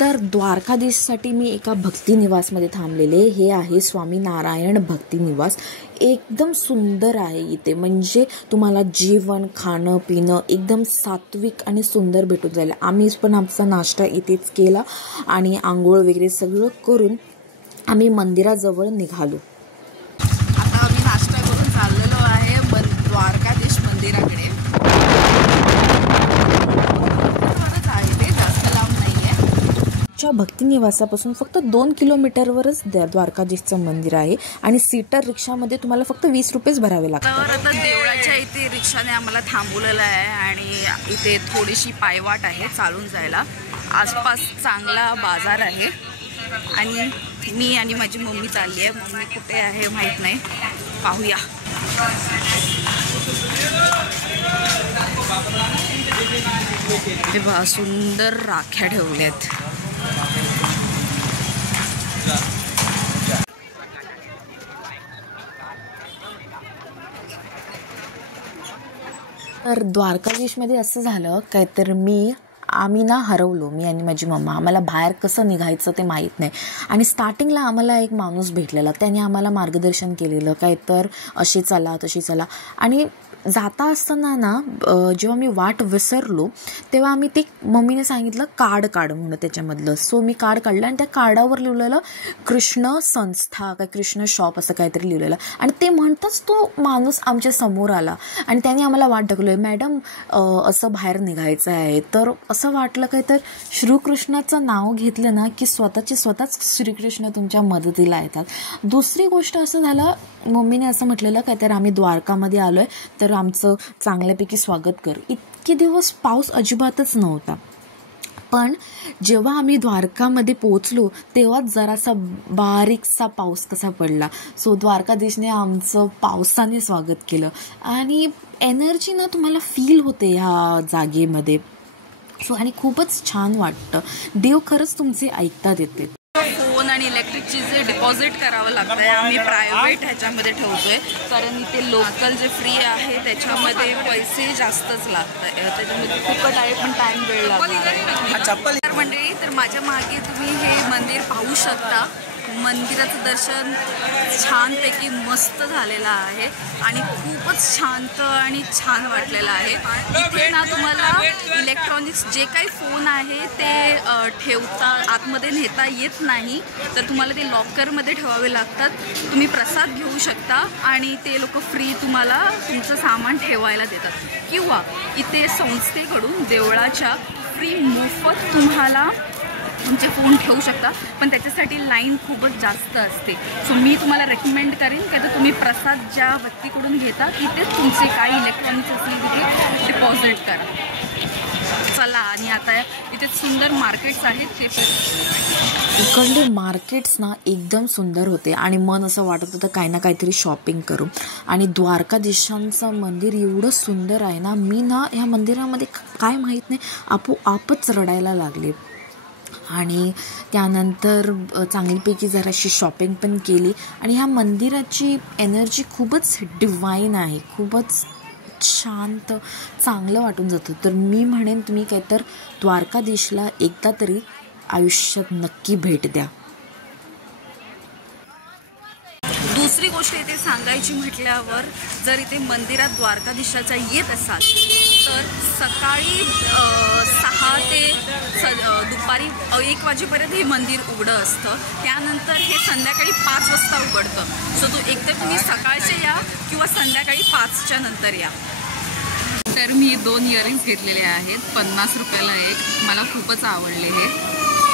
तर द्वारकाधीशसाठी मी एका भक्तिनिवासमध्ये थांबलेले. हे आहे स्वामीनारायण भक्तिनिवास. एकदम सुंदर आहे इथे. म्हणजे तुम्हाला जेवण खाणं पिणं एकदम सात्विक आणि सुंदर भेटून जाईल. आम्ही पण आमचा नाश्ता इथेच केला आणि आंघोळ वगैरे सगळं करून आम्ही मंदिराजवळ निघालो. आता आम्ही नाश्ता करून चाललेलो आहे द्वारकाधीश मंदिराकडे. भक्तिनिवासापासून फक्त 2 किलोमीटरवरच द्वारकाधीशचं मंदिर आहे आणि सीटर रिक्षामध्ये तुम्हाला फक्त 20 रुपयेच भरावे लागतात. तर आता देवळाच्या इथे रिक्षाने आम्हाला थांबवलेलं आहे आणि इथे थोडीशी पायवाट आहे चालून जायला. आसपास चांगला बाजार आहे आणि मी आणि माझी मम्मी चालली आहे. मम्मी कुठे आहे माहीत नाही, पाहूया. हे बघा सुंदर राख्या ठेवल्यात. तर द्वारकाधीशमध्ये असं झालं काय तर आम्ही ना हरवलो, मी आणि माझी मम्मा. आम्हाला बाहेर कसं निघायचं ते माहीत नाही आणि स्टार्टिंगला आम्हाला एक माणूस भेटलेला, त्याने आम्हाला मार्गदर्शन केलेलं काय तर अशी चला तशी चला. आणि जाता असताना ना जेव्हा मी वाट विसरलो तेव्हा आम्ही ते मम्मीने सांगितलं कार्ड काढ म्हणून त्याच्यामधलं. सो मी कार्ड काढलं आणि त्या कार्डावर लिहिलेलं कृष्ण संस्था काय कृष्ण शॉप असं काहीतरी लिहिलेलं. आणि ते म्हणताच तो माणूस आमच्या समोर आला आणि त्याने आम्हाला वाट दाखवली, मॅडम असं बाहेर निघायचं आहे. तर असं वाटलं काय तर श्रीकृष्णाचं नाव घेतलं ना की स्वतःच श्रीकृष्ण तुमच्या मदतीला येतात. दुसरी गोष्ट असं झालं, मम्मीने असं म्हटलेलं काय तर आम्ही द्वारकामध्ये आलोय तर आमचं चांगल्यापैकी स्वागत कर. इतके दिवस पाऊस अजिबातच नव्हता, पण जेव्हा आम्ही द्वारकामध्ये पोहोचलो तेव्हा जरासा बारीकसा पाऊस कसा पडला. सो द्वारकाधीशने आमचं पावसाने स्वागत केलं आणि एनर्जी ना तुम्हाला फील होते ह्या जागेमध्ये. सो आणि खूपच छान वाटतं. देव खरंच तुमचे ऐकतात येते. फोन आणि इलेक्ट्रिकची जे डिपॉझिट करावं लागतं आहे आम्ही प्रायव्हेट ह्याच्यामध्ये ठेवतोय, कारण इथे लोकल जे फ्री आहे त्याच्यामध्ये पैसे जास्तच लागत आहे. त्याच्यामध्ये खूपच आहे पण टाईम वेळ लागणार आहे. मंडळी, तर माझ्या मागे तुम्ही हे मंदिर पाहू शकता. मंदिराचं दर्शन छानपैकी मस्त झालेलं आहे आणि खूपच शांत आणि छान वाटलेलं आहे. इथे ना तुम्हाला इलेक्ट्रॉनिक्स जे काही फोन आहे ते ठेवता आतमध्ये नेता येत नाही, तर तुम्हाला ते लॉकरमध्ये ठेवावे लागतात. तुम्ही प्रसाद घेऊ शकता आणि ते लोक फ्री तुम्हाला तुमचं सामान ठेवायला देतात, किंवा इथे संस्थेकडून देवळाच्या फ्री मोफत तुम्हाला तुमचे फोन ठेवू शकता, पण त्याच्यासाठी लाईन खूपच जास्त असते. सो मी तुम्हाला रेकमेंड करेन का तर तुम्ही प्रसाद ज्या व्यक्तीकडून घेता तिथेच तुमचे काही इलेक्ट्रॉनिक्स असतील तिथे डिपॉझिट करा. चला, आणि आता इथे सुंदर मार्केट्स आहेत. इकडले मार्केट्स ना एकदम सुंदर होते आणि मन असं वाटत होतं काही ना काहीतरी शॉपिंग करू. आणि द्वारकाधीशांचं मंदिर एवढं सुंदर आहे ना, मी ना ह्या मंदिरामध्ये काय माहीत नाही आपोआपच रडायला लागले. आणि त्यानंतर चांगलीपैकी जराशी शॉपिंग पण केली. आणि ह्या मंदिराची एनर्जी खूपच डिवाईन आहे, खूपच शांत चांगलं वाटून जातं. तर मी म्हणेन तुम्ही काय तर द्वारकाधीशला एकदा तरी आयुष्यात नक्की भेट द्या. दुसरी गोष्ट इथे सांगायची म्हटल्यावर, जर इथे मंदिरात द्वारकाधीशाच्या येत असाल तर सकाळी 6 ते दुपारी 1 वाजेपर्यंत हे मंदिर उघडं असतं. त्यानंतर हे संध्याकाळी 5 वाजता उघडतं. सो एकतर तुम्ही सकाळचे या किंवा संध्याकाळी 5च्या नंतर या. तर मी 2 इयरिंग्स घेतलेले आहेत, 50 रुपयाला एक. मला खूपच आवडले. हे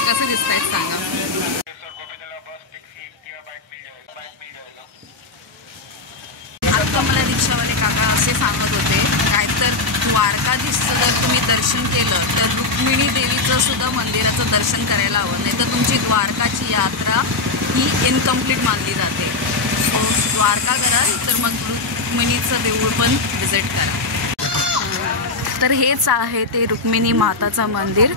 कसे दिसत आहेत सांगा. आता मला रिक्षावाले काका असे सांगत होते काय तर द्वारकाधीशचं जर तुम्ही दर्शन केलं तर रुक्मिणी देवीचं सुद्धा मंदिराचं दर्शन करायला हवं, नाही तर तुमची द्वारकाची यात्रा ही इनकम्प्लीट मानली जाते. सो द्वारका कराल तर मग रुक्मिणीचं देऊळ पण व्हिजिट करा. तर हेच आहे ते रुक्मिणी माताचं मंदिर,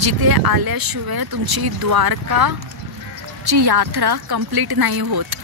जिथे आल्याशिवाय तुमची द्वारकाची यात्रा कंप्लीट नाही होत.